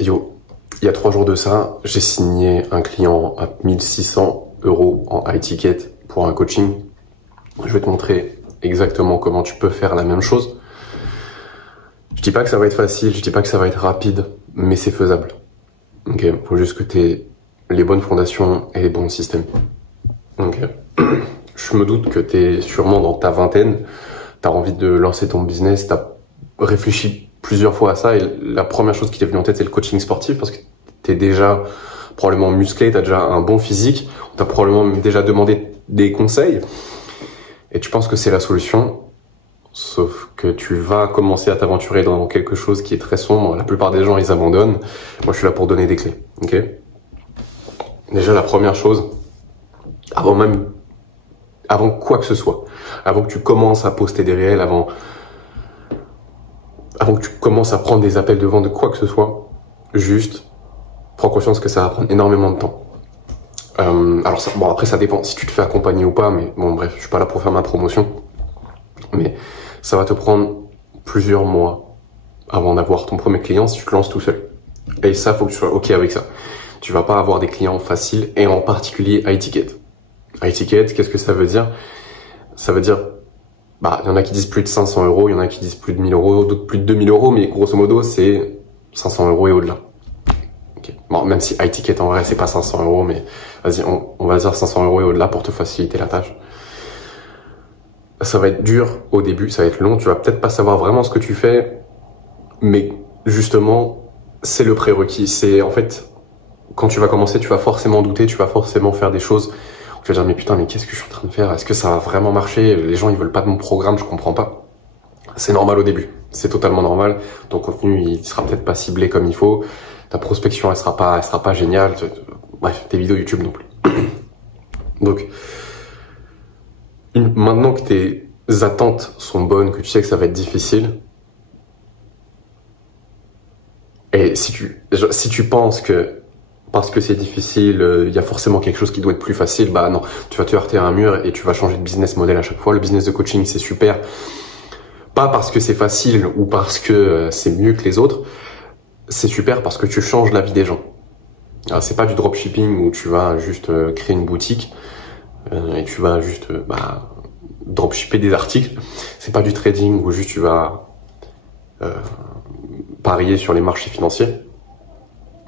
Yo, il y a 3 jours de ça, j'ai signé un client à 1600 € en high ticket pour un coaching. Je vais te montrer exactement comment tu peux faire la même chose. Je dis pas que ça va être facile, je dis pas que ça va être rapide, mais c'est faisable. Ok, faut juste que tu aies les bonnes fondations et les bons systèmes. Ok. Je me doute que tu es sûrement dans ta vingtaine, tu as envie de lancer ton business, tu as réfléchi plusieurs fois à ça et la première chose qui t'est venue en tête c'est le coaching sportif parce que tu es déjà probablement musclé, tu as déjà un bon physique, tu as probablement déjà demandé des conseils et tu penses que c'est la solution, sauf que tu vas commencer à t'aventurer dans quelque chose qui est très sombre. La plupart des gens ils abandonnent, moi je suis là pour donner des clés. Ok. Déjà la première chose, avant quoi que ce soit, avant que tu commences à poster des réels, avant que tu commences à prendre des appels de vente de quoi que ce soit, juste prends conscience que ça va prendre énormément de temps. Alors ça, bon après ça dépend si tu te fais accompagner ou pas, mais bon bref, je suis pas là pour faire ma promotion, mais ça va te prendre plusieurs mois avant d'avoir ton premier client si tu te lances tout seul. Et ça, faut que tu sois ok avec ça. Tu vas pas avoir des clients faciles et en particulier high ticket. High ticket, qu'est-ce que ça veut dire? Ça veut dire, il y en a qui disent plus de 500 €, il y en a qui disent plus de 1000 €, d'autres plus de 2000 €, mais grosso modo, c'est 500 € et au-delà. Okay. Bon, même si high ticket, en vrai, c'est pas 500 €, mais vas-y, on va dire 500 € et au-delà pour te faciliter la tâche. Ça va être dur au début, ça va être long, tu vas peut-être pas savoir vraiment ce que tu fais, mais justement, c'est le prérequis. C'est, en fait, quand tu vas commencer, tu vas forcément douter, tu vas forcément faire des choses. Tu vas dire, mais putain, mais qu'est-ce que je suis en train de faire? Est-ce que ça va vraiment marcher? Les gens, ils veulent pas de mon programme, je comprends pas. C'est normal au début. C'est totalement normal. Ton contenu, il sera peut-être pas ciblé comme il faut. Ta prospection, elle sera pas géniale. Bref, tes vidéos YouTube non plus. Donc, maintenant que tes attentes sont bonnes, que tu sais que ça va être difficile, et si tu penses que parce que c'est difficile, il y a forcément quelque chose qui doit être plus facile, non, tu vas te heurter à un mur et tu vas changer de business model à chaque fois. Le business de coaching, c'est super. Pas parce que c'est facile ou parce que c'est mieux que les autres, c'est super parce que tu changes la vie des gens. Alors, c'est pas du dropshipping où tu vas juste créer une boutique et tu vas juste dropshipper des articles. C'est pas du trading où juste tu vas parier sur les marchés financiers.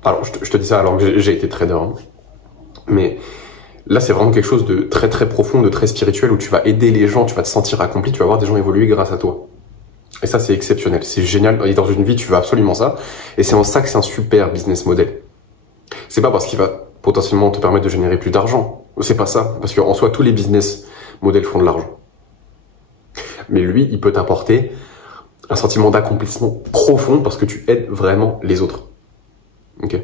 Alors, je te dis ça alors que j'ai été trader, hein. Mais là, c'est vraiment quelque chose de très très profond, de très spirituel, où tu vas aider les gens, tu vas te sentir accompli, tu vas voir des gens évoluer grâce à toi. Et ça, c'est exceptionnel, c'est génial. Et dans une vie, tu veux absolument ça. Et c'est en ça que c'est un super business model. C'est pas parce qu'il va potentiellement te permettre de générer plus d'argent. C'est pas ça. Parce qu'en soi, tous les business models font de l'argent. Mais lui, il peut t'apporter un sentiment d'accomplissement profond parce que tu aides vraiment les autres. Ok.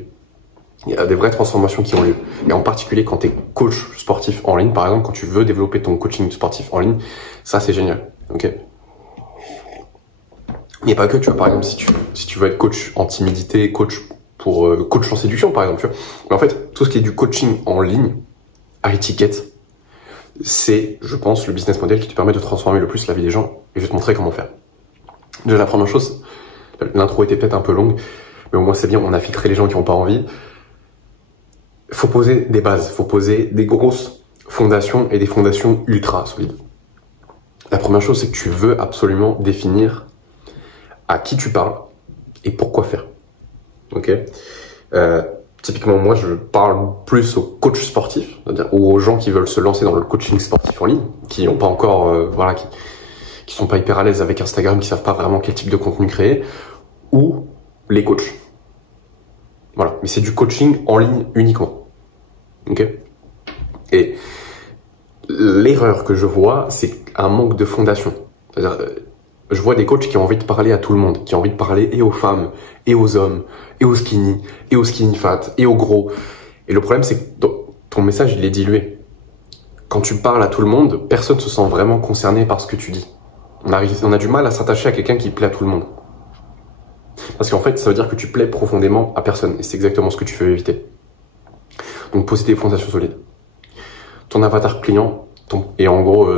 Il y a des vraies transformations qui ont lieu. Et en particulier quand tu es coach sportif en ligne, par exemple, quand tu veux développer ton coaching sportif en ligne, ça c'est génial. Ok. Mais pas que, tu vois, par exemple, si tu veux être coach en timidité, coach en séduction, par exemple, tu vois. Mais en fait, tout ce qui est du coaching en ligne, à étiquette, c'est, je pense, le business model qui te permet de transformer le plus la vie des gens. Et je vais te montrer comment faire. Déjà, la première chose, l'intro était peut-être un peu longue, mais au moins c'est bien, on a filtré les gens qui n'ont pas envie. Faut poser des bases, faut poser des grosses fondations et des fondations ultra solides. La première chose, c'est que tu veux absolument définir à qui tu parles et pourquoi faire. Ok. Typiquement, moi, je parle plus aux coachs sportifs, c'est-à-dire aux gens qui veulent se lancer dans le coaching sportif en ligne, qui n'ont pas encore, qui sont pas hyper à l'aise avec Instagram, qui savent pas vraiment quel type de contenu créer, ou les coachs. Voilà, mais c'est du coaching en ligne uniquement. Ok. Et l'erreur que je vois, c'est un manque de fondation. C'est-à-dire, je vois des coachs qui ont envie de parler à tout le monde, qui ont envie de parler et aux femmes, et aux hommes, et aux skinny fat, et aux gros. Et le problème, c'est que ton message, il est dilué. Quand tu parles à tout le monde, personne se sent vraiment concerné par ce que tu dis. On a du mal à s'attacher à quelqu'un qui plaît à tout le monde. Parce qu'en fait, ça veut dire que tu plais profondément à personne. Et c'est exactement ce que tu veux éviter. Donc, poser des fondations solides. Ton avatar client, et en gros,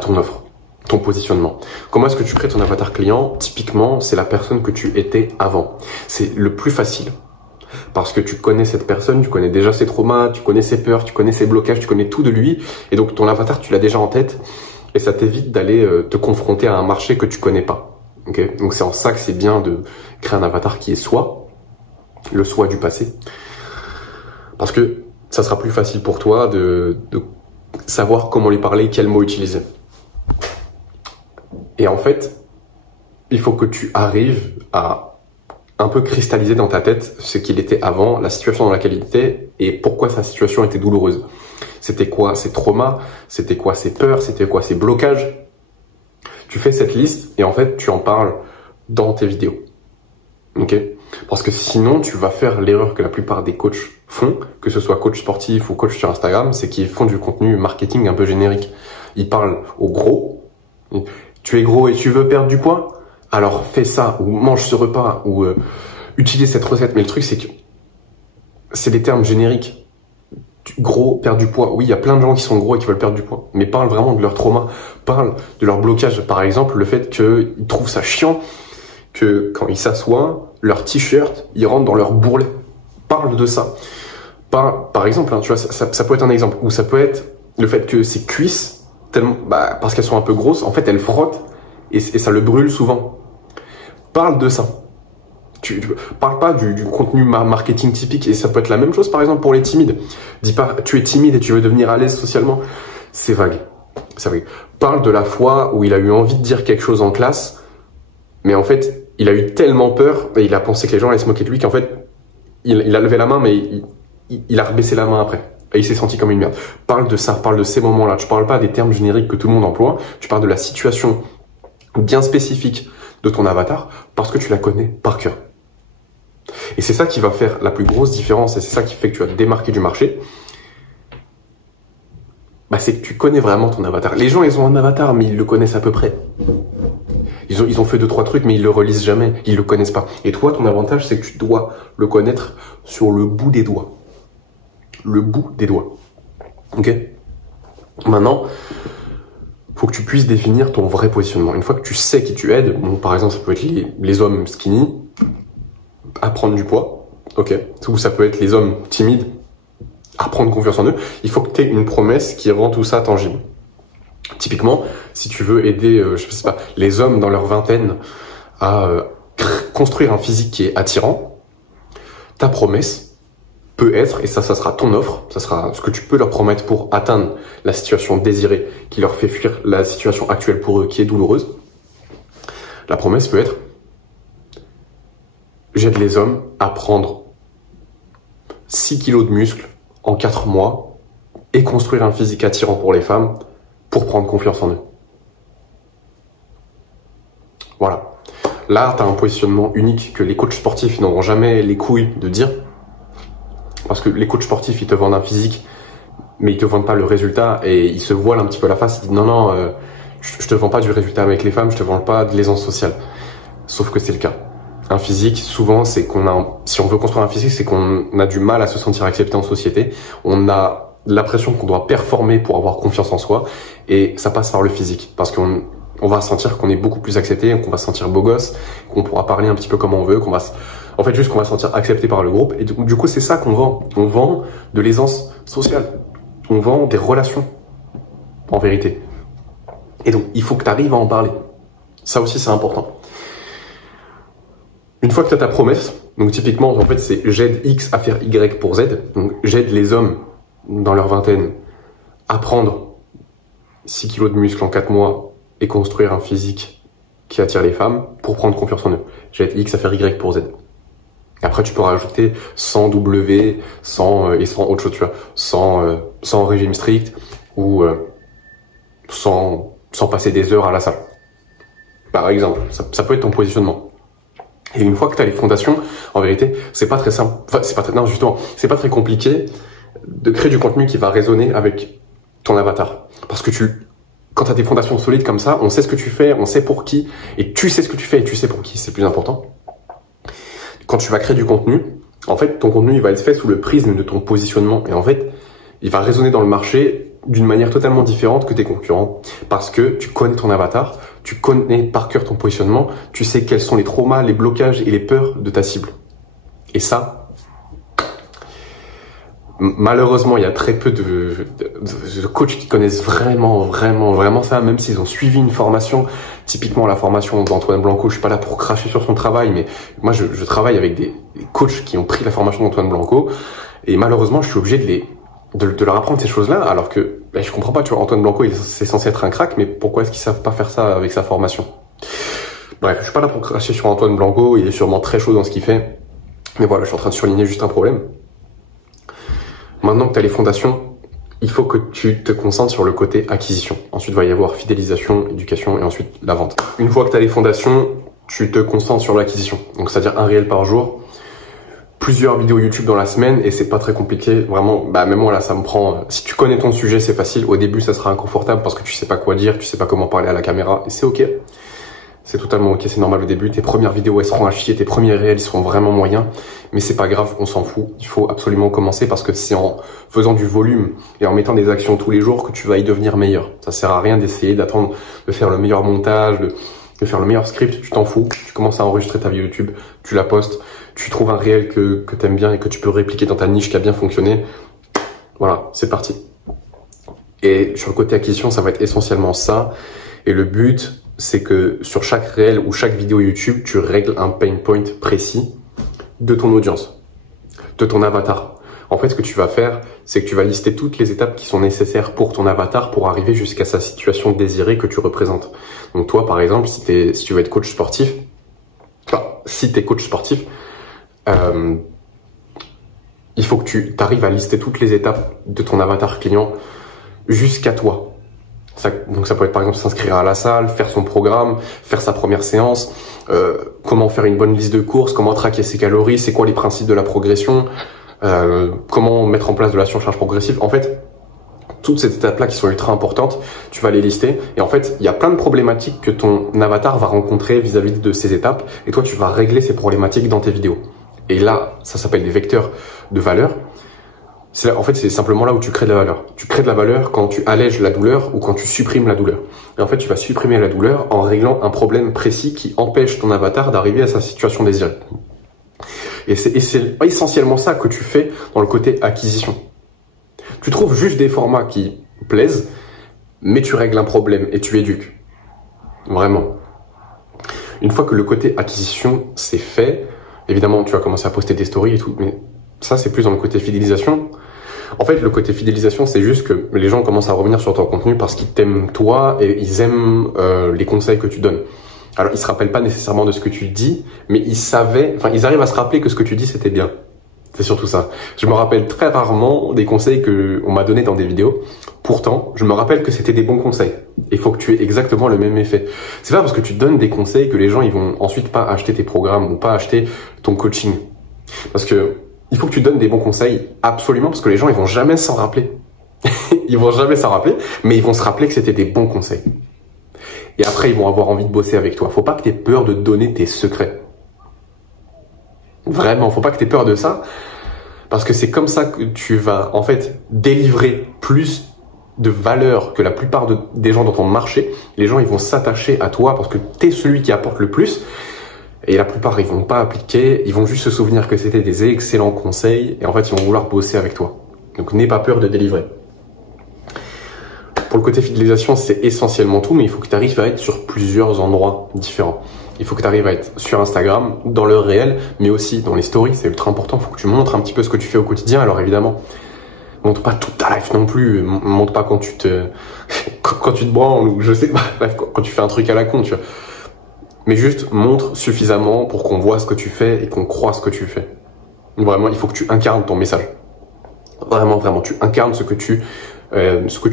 ton offre, ton positionnement. Comment est-ce que tu crées ton avatar client? Typiquement, c'est la personne que tu étais avant. C'est le plus facile. parce que tu connais cette personne, tu connais déjà ses traumas, tu connais ses peurs, tu connais ses blocages, tu connais tout de lui, et donc ton avatar, tu l'as déjà en tête, et ça t'évite d'aller te confronter à un marché que tu connais pas. Okay, donc c'est en ça que c'est bien de créer un avatar qui est soi, le soi du passé, parce que ça sera plus facile pour toi de savoir comment lui parler, quels mots utiliser. Et en fait, il faut que tu arrives à un peu cristalliser dans ta tête ce qu'il était avant, la situation dans laquelle il était et pourquoi sa situation était douloureuse. C'était quoi ses traumas, c'était quoi ses peurs, c'était quoi ses blocages. Tu fais cette liste et en fait, tu en parles dans tes vidéos. Ok ? Parce que sinon, tu vas faire l'erreur que la plupart des coachs font, que ce soit coach sportif ou coach sur Instagram, c'est qu'ils font du contenu marketing un peu générique. Ils parlent au gros. Tu es gros et tu veux perdre du poids ? Alors fais ça, ou mange ce repas, ou utilise cette recette. Mais le truc, c'est que c'est des termes génériques. Gros, perdre du poids. Oui, il y a plein de gens qui sont gros et qui veulent perdre du poids. Mais parle vraiment de leur trauma. Parle de leur blocage. Par exemple, le fait qu'ils trouvent ça chiant que quand ils s'assoient, leur t-shirt, ils rentrent dans leur bourrelet. Parle de ça. Par exemple, hein, tu vois, ça peut être un exemple. Ou ça peut être le fait que ses cuisses, tellement, parce qu'elles sont un peu grosses, en fait, elles frottent et ça le brûle souvent. Parle de ça. Tu parle pas du contenu marketing typique, et ça peut être la même chose par exemple pour les timides. Dis pas tu es timide et tu veux devenir à l'aise socialement. C'est vague. C'est vague. Parle de la fois où il a eu envie de dire quelque chose en classe, mais en fait il a eu tellement peur et il a pensé que les gens allaient se moquer de lui qu'en fait il a levé la main mais il a rebaissé la main après. Et il s'est senti comme une merde. Parle de ça, parle de ces moments-là. Tu parles pas des termes génériques que tout le monde emploie. Tu parles de la situation bien spécifique de ton avatar parce que tu la connais par cœur. Et c'est ça qui va faire la plus grosse différence et c'est ça qui fait que tu vas te démarquer du marché. C'est que tu connais vraiment ton avatar. Les gens, ils ont un avatar, mais ils le connaissent à peu près. Ils ont fait 2-3 trucs, mais ils le relisent jamais. Ils le connaissent pas. Et toi, ton avantage, c'est que tu dois le connaître sur le bout des doigts. Le bout des doigts. Ok ? Maintenant, faut que tu puisses définir ton vrai positionnement. Une fois que tu sais qui tu aides, bon, par exemple, ça peut être les hommes skinny, à prendre du poids, ok, ou ça peut être les hommes timides, à prendre confiance en eux. Il faut que tu aies une promesse qui rend tout ça tangible. Typiquement, si tu veux aider, je sais pas, les hommes dans leur vingtaine à construire un physique qui est attirant, ta promesse peut être, et ça sera ton offre, ça sera ce que tu peux leur promettre pour atteindre la situation désirée qui leur fait fuir la situation actuelle pour eux qui est douloureuse. La promesse peut être: j'aide les hommes à prendre 6 kilos de muscles en 4 mois et construire un physique attirant pour les femmes pour prendre confiance en eux. Voilà. Là, tu as un positionnement unique que les coachs sportifs n'auront jamais les couilles de dire. Parce que les coachs sportifs, ils te vendent un physique, mais ils te vendent pas le résultat et ils se voilent un petit peu la face. Ils disent non, je te vends pas du résultat avec les femmes, je te vends pas de l'aisance sociale. Sauf que c'est le cas. Un physique, souvent, c'est si on veut construire un physique, c'est qu'on a du mal à se sentir accepté en société. On a l'impression qu'on doit performer pour avoir confiance en soi, et ça passe par le physique, parce qu'on va sentir qu'on est beaucoup plus accepté, qu'on va se sentir beau gosse, qu'on pourra parler un petit peu comme on veut, qu'on va se sentir accepté par le groupe. Et du coup, c'est ça qu'on vend. On vend de l'aisance sociale. On vend des relations, en vérité. Et donc, il faut que tu arrives à en parler. Ça aussi, c'est important. Une fois que tu as ta promesse, donc typiquement, en fait, c'est j'aide X à faire Y pour Z. Donc, j'aide les hommes dans leur vingtaine à prendre 6 kilos de muscles en 4 mois et construire un physique qui attire les femmes pour prendre confiance en eux. J'aide X à faire Y pour Z. Après, tu peux rajouter sans W, sans autre chose, tu vois, sans régime strict ou sans passer des heures à la salle. Par exemple, ça peut être ton positionnement. Et une fois que tu as les fondations, en vérité, c'est pas très simple. Enfin, c'est pas très compliqué de créer du contenu qui va résonner avec ton avatar. Parce que quand tu as des fondations solides comme ça, on sait ce que tu fais, on sait pour qui, et tu sais ce que tu fais et tu sais pour qui, c'est plus important. Quand tu vas créer du contenu, en fait, ton contenu, il va être fait sous le prisme de ton positionnement. Et en fait, il va résonner dans le marché d'une manière totalement différente que tes concurrents. Parce que tu connais ton avatar, tu connais par cœur ton positionnement, tu sais quels sont les traumas, les blocages et les peurs de ta cible. Et ça, Malheureusement, il y a très peu de coachs qui connaissent vraiment ça, même s'ils ont suivi une formation. Typiquement, la formation d'Antoine Blanco, je suis pas là pour cracher sur son travail, mais moi, je travaille avec des coachs qui ont pris la formation d'Antoine Blanco, et malheureusement, je suis obligé de leur apprendre ces choses-là, alors que je comprends pas, tu vois, Antoine Blanco, c'est censé être un crack, mais pourquoi est-ce qu'ils savent pas faire ça avec sa formation? Bref, je suis pas là pour cracher sur Antoine Blanco, il est sûrement très chaud dans ce qu'il fait, mais voilà, je suis en train de surligner juste un problème. Maintenant que tu as les fondations, il faut que tu te concentres sur le côté acquisition. Ensuite, il va y avoir fidélisation, éducation et ensuite la vente. Une fois que tu as les fondations, tu te concentres sur l'acquisition. Donc, c'est-à-dire un réel par jour, plusieurs vidéos YouTube dans la semaine et c'est pas très compliqué. Vraiment, même moi là, ça me prend... Si tu connais ton sujet, c'est facile. Au début, ça sera inconfortable parce que tu sais pas quoi dire, tu sais pas comment parler à la caméra et c'est ok. C'est totalement ok, c'est normal au début. Tes premières vidéos, elles seront à chier, tes premiers réels, ils seront vraiment moyens. Mais c'est pas grave, on s'en fout. Il faut absolument commencer parce que c'est en faisant du volume et en mettant des actions tous les jours que tu vas y devenir meilleur. Ça sert à rien d'essayer d'attendre de faire le meilleur montage, de faire le meilleur script. Tu t'en fous. Tu commences à enregistrer ta vidéo YouTube, tu la postes, tu trouves un réel que t'aimes bien et que tu peux répliquer dans ta niche qui a bien fonctionné. Voilà, c'est parti. Et sur le côté acquisition, ça va être essentiellement ça. Et le but, c'est que sur chaque réel ou chaque vidéo YouTube, tu règles un pain point précis de ton audience, de ton avatar. En fait, ce que tu vas faire, c'est que tu vas lister toutes les étapes qui sont nécessaires pour ton avatar pour arriver jusqu'à sa situation désirée que tu représentes. Donc toi, par exemple, si tu veux être coach sportif, si tu es coach sportif, il faut que tu arrives à lister toutes les étapes de ton avatar client jusqu'à toi. Donc ça peut être par exemple s'inscrire à la salle, faire son programme, faire sa première séance, comment faire une bonne liste de courses, comment traquer ses calories, c'est quoi les principes de la progression, comment mettre en place de la surcharge progressive. En fait, toutes ces étapes-là qui sont ultra importantes, tu vas les lister. Et en fait, il y a plein de problématiques que ton avatar va rencontrer vis-à-vis de ces étapes. Et toi, tu vas régler ces problématiques dans tes vidéos. Et là, ça s'appelle des vecteurs de valeur. En fait, c'est simplement là où tu crées de la valeur. Tu crées de la valeur quand tu allèges la douleur ou quand tu supprimes la douleur. Et en fait, tu vas supprimer la douleur en réglant un problème précis qui empêche ton avatar d'arriver à sa situation désirée. Et c'est essentiellement ça que tu fais dans le côté acquisition. Tu trouves juste des formats qui plaisent, mais tu règles un problème et tu éduques. Vraiment. Une fois que le côté acquisition c'est fait, évidemment, tu vas commencer à poster des stories et tout, mais ça, c'est plus dans le côté fidélisation. En fait, le côté fidélisation, c'est juste que les gens commencent à revenir sur ton contenu parce qu'ils t'aiment toi et ils aiment les conseils que tu donnes. Alors, ils se rappellent pas nécessairement de ce que tu dis, mais ils arrivent à se rappeler que ce que tu dis, c'était bien. C'est surtout ça. Je me rappelle très rarement des conseils que on m'a donnés dans des vidéos. Pourtant, je me rappelle que c'était des bons conseils. Il faut que tu aies exactement le même effet. C'est pas parce que tu donnes des conseils que les gens ils vont ensuite pas acheter tes programmes ou pas acheter ton coaching. Parce que il faut que tu donnes des bons conseils absolument parce que les gens ils vont jamais s'en rappeler. Ils vont jamais s'en rappeler, mais ils vont se rappeler que c'était des bons conseils. Et après, ils vont avoir envie de bosser avec toi. Faut pas que tu aies peur de donner tes secrets. Vraiment, faut pas que tu aies peur de ça. Parce que c'est comme ça que tu vas, en fait, délivrer plus de valeur que la plupart des gens dans ton marché. Les gens, ils vont s'attacher à toi parce que tu es celui qui apporte le plus. Et la plupart, ils vont pas appliquer. Ils vont juste se souvenir que c'était des excellents conseils. Et en fait, ils vont vouloir bosser avec toi. Donc, n'aie pas peur de délivrer. Pour le côté fidélisation, c'est essentiellement tout, mais il faut que tu arrives à être sur plusieurs endroits différents. Il faut que tu arrives à être sur Instagram, dans le réel, mais aussi dans les stories, c'est ultra important. Il faut que tu montres un petit peu ce que tu fais au quotidien. Alors évidemment, montre pas toute ta life non plus. Montre pas quand tu te branles ou je sais pas, bref, quand tu fais un truc à la con, tu vois. Mais juste montre suffisamment pour qu'on voit ce que tu fais et qu'on croit ce que tu fais. Vraiment, il faut que tu incarnes ton message. Vraiment, vraiment, tu incarnes ce que tu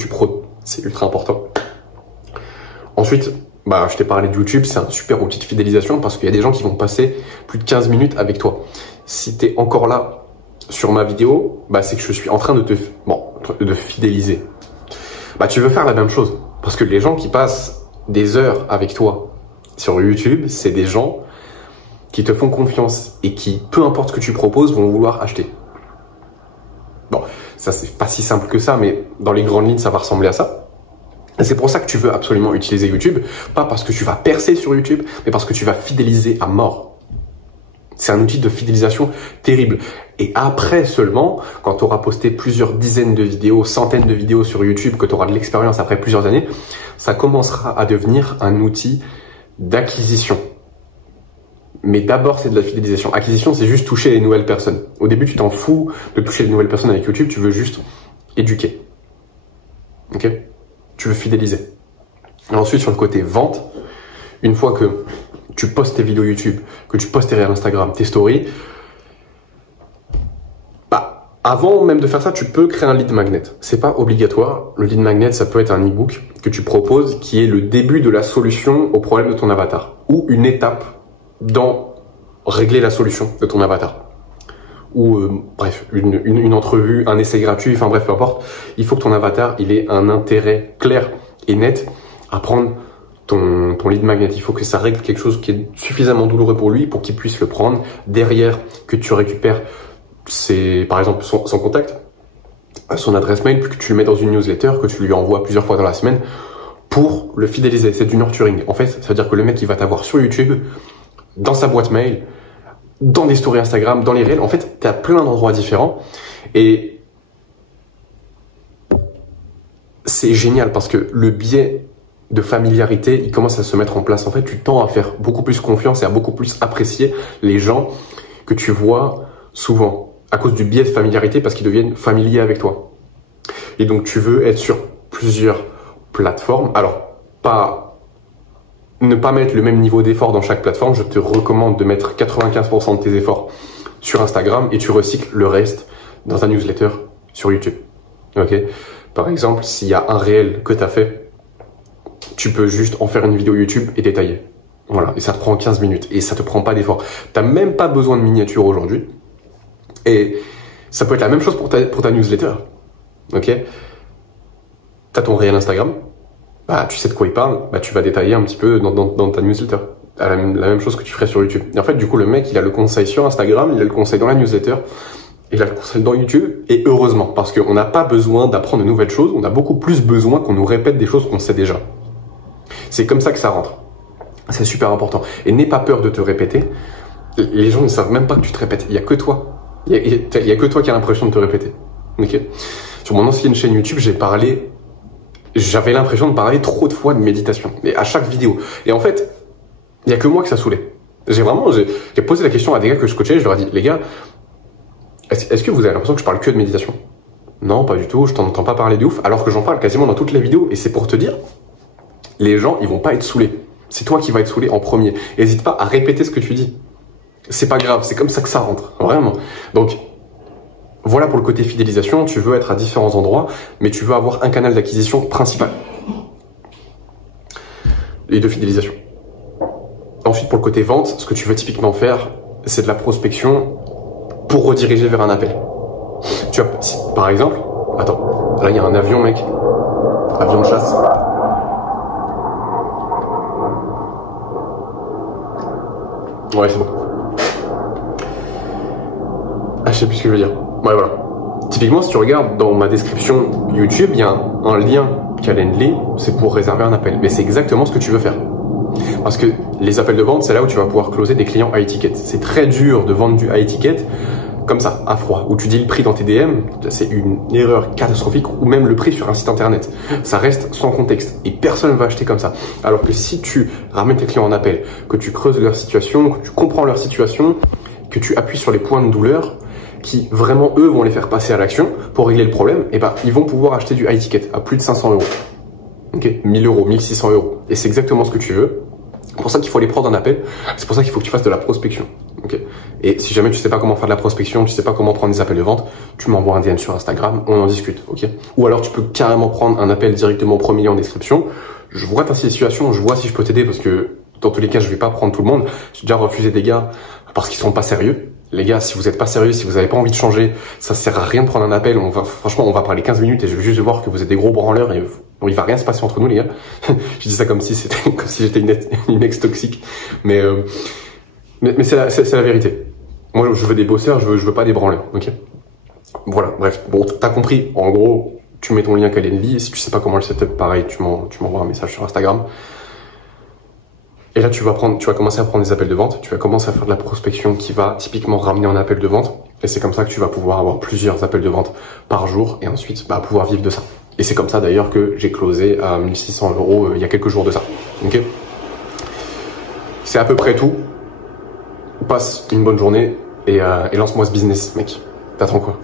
prônes. C'est ultra important. Ensuite, je t'ai parlé de YouTube, c'est un super outil de fidélisation parce qu'il y a des gens qui vont passer plus de 15 minutes avec toi. Si tu es encore là sur ma vidéo, c'est que je suis en train de te fidéliser. Tu veux faire la même chose parce que les gens qui passent des heures avec toi sur YouTube, c'est des gens qui te font confiance et qui, peu importe ce que tu proposes, vont vouloir acheter. Bon, ça c'est pas si simple que ça, mais dans les grandes lignes, ça va ressembler à ça. Et c'est pour ça que tu veux absolument utiliser YouTube, pas parce que tu vas percer sur YouTube, mais parce que tu vas fidéliser à mort. C'est un outil de fidélisation terrible. Et après seulement, quand tu auras posté plusieurs dizaines de vidéos, centaines de vidéos sur YouTube, que tu auras de l'expérience après plusieurs années, ça commencera à devenir un outil d'acquisition. Mais d'abord, c'est de la fidélisation. Acquisition, c'est juste toucher les nouvelles personnes. Au début, tu t'en fous de toucher les nouvelles personnes avec YouTube, tu veux juste éduquer. Ok? Tu veux fidéliser. Et ensuite, sur le côté vente, une fois que tu postes tes vidéos YouTube, que tu postes tes réels Instagram, tes stories, avant même de faire ça, tu peux créer un lead magnet. C'est pas obligatoire. Le lead magnet, ça peut être un e-book que tu proposes qui est le début de la solution au problème de ton avatar ou une étape dans régler la solution de ton avatar. Ou bref, une entrevue, un essai gratuit, enfin bref, peu importe. Il faut que ton avatar, il ait un intérêt clair et net à prendre ton lead magnet. Il faut que ça règle quelque chose qui est suffisamment douloureux pour lui pour qu'il puisse le prendre. Derrière, que tu récupères par exemple son contact, son adresse mail, puis que tu le mets dans une newsletter, que tu lui envoies plusieurs fois dans la semaine pour le fidéliser. C'est du nurturing. En fait, ça veut dire que le mec, il va t'avoir sur YouTube, dans sa boîte mail, dans des stories Instagram, dans les réels. En fait, tu as plein d'endroits différents et c'est génial parce que le biais de familiarité, il commence à se mettre en place. En fait, tu tends à faire beaucoup plus confiance et à beaucoup plus apprécier les gens que tu vois souvent à cause du biais de familiarité parce qu'ils deviennent familiers avec toi. Et donc, tu veux être sur plusieurs plateformes. Alors, ne pas mettre le même niveau d'effort dans chaque plateforme. Je te recommande de mettre 95% de tes efforts sur Instagram et tu recycles le reste dans un newsletter sur YouTube. Ok? Par exemple, s'il y a un réel que tu as fait, tu peux juste en faire une vidéo YouTube et détailler. Voilà. Et ça te prend 15 minutes et ça te prend pas d'effort. Tu n'as même pas besoin de miniature aujourd'hui. Et ça peut être la même chose pour ta newsletter. Ok? Tu as ton réel Instagram. Bah, tu sais de quoi il parle. Bah, tu vas détailler un petit peu dans ta newsletter. La même chose que tu ferais sur YouTube. Et en fait, du coup, le mec, il a le conseil sur Instagram, il a le conseil dans la newsletter, il a le conseil dans YouTube. Et heureusement, parce qu'on n'a pas besoin d'apprendre de nouvelles choses. On a beaucoup plus besoin qu'on nous répète des choses qu'on sait déjà. C'est comme ça que ça rentre. C'est super important. Et n'aie pas peur de te répéter. Les gens ne savent même pas que tu te répètes. Il y a que toi. Il y a que toi qui as l'impression de te répéter. Ok? Sur mon ancienne chaîne YouTube, j'avais l'impression de parler trop de fois de méditation. Et à chaque vidéo. Et en fait, il y a que moi que ça saoulait. J'ai posé la question à des gars que je coachais, je leur ai dit, les gars, est-ce que vous avez l'impression que je parle que de méditation? Non, pas du tout, je t'entends pas parler de ouf, alors que j'en parle quasiment dans toutes les vidéos. Et c'est pour te dire, les gens, ils vont pas être saoulés. C'est toi qui vas être saoulé en premier. N'hésite pas à répéter ce que tu dis. C'est pas grave, c'est comme ça que ça rentre, vraiment. Donc, voilà pour le côté fidélisation, tu veux être à différents endroits, mais tu veux avoir un canal d'acquisition principal. Et de fidélisation. Ensuite, pour le côté vente, ce que tu veux typiquement faire, c'est de la prospection pour rediriger vers un appel. Tu vois, par exemple, attends, là il y a un avion, mec. Avion de chasse. Ouais, c'est bon. Ah, je sais plus ce que je veux dire. Ouais, voilà. Typiquement, si tu regardes dans ma description YouTube, il y a un lien Calendly, c'est pour réserver un appel. Mais c'est exactement ce que tu veux faire. Parce que les appels de vente, c'est là où tu vas pouvoir closer des clients high ticket. C'est très dur de vendre du high ticket comme ça, à froid, où tu dis le prix dans tes DM, c'est une erreur catastrophique, ou même le prix sur un site internet. Ça reste sans contexte et personne ne va acheter comme ça. Alors que si tu ramènes tes clients en appel, que tu creuses leur situation, que tu comprends leur situation, que tu appuies sur les points de douleur qui vraiment eux vont les faire passer à l'action pour régler le problème, et ben ils vont pouvoir acheter du high ticket à plus de 500 euros. Ok, 1000 euros, 1600 euros. Et c'est exactement ce que tu veux. C'est pour ça qu'il faut les prendre en appel. C'est pour ça qu'il faut que tu fasses de la prospection. Okay. Et si jamais tu sais pas comment faire de la prospection, tu sais pas comment prendre des appels de vente, tu m'envoies un DM sur Instagram, on en discute. Ok. Ou alors tu peux carrément prendre un appel directement au premier lien en description. Je vois ta situation, je vois si je peux t'aider parce que dans tous les cas, je vais pas prendre tout le monde. J'ai déjà refusé des gars parce qu'ils sont pas sérieux. Les gars, si vous êtes pas sérieux, si vous avez pas envie de changer, ça sert à rien de prendre un appel. Franchement, on va parler 15 minutes et je vais juste voir que vous êtes des gros branleurs et bon, il va rien se passer entre nous, les gars. Je dis ça comme si j'étais une ex toxique. Mais c'est la vérité. Moi, je veux des bosseurs, je veux pas des branleurs, ok? Voilà, bref. Bon, t'as compris. En gros, tu mets ton lien Calendly. Si tu sais pas comment le setup, pareil, tu m'envoies un message sur Instagram. Et là, tu vas commencer à prendre des appels de vente, tu vas commencer à faire de la prospection qui va typiquement ramener en appel de vente. Et c'est comme ça que tu vas pouvoir avoir plusieurs appels de vente par jour et ensuite pouvoir vivre de ça. Et c'est comme ça d'ailleurs que j'ai closé à 1600 € il y a quelques jours de ça. Ok ? C'est à peu près tout. Passe une bonne journée et lance-moi ce business, mec. T'attends quoi ?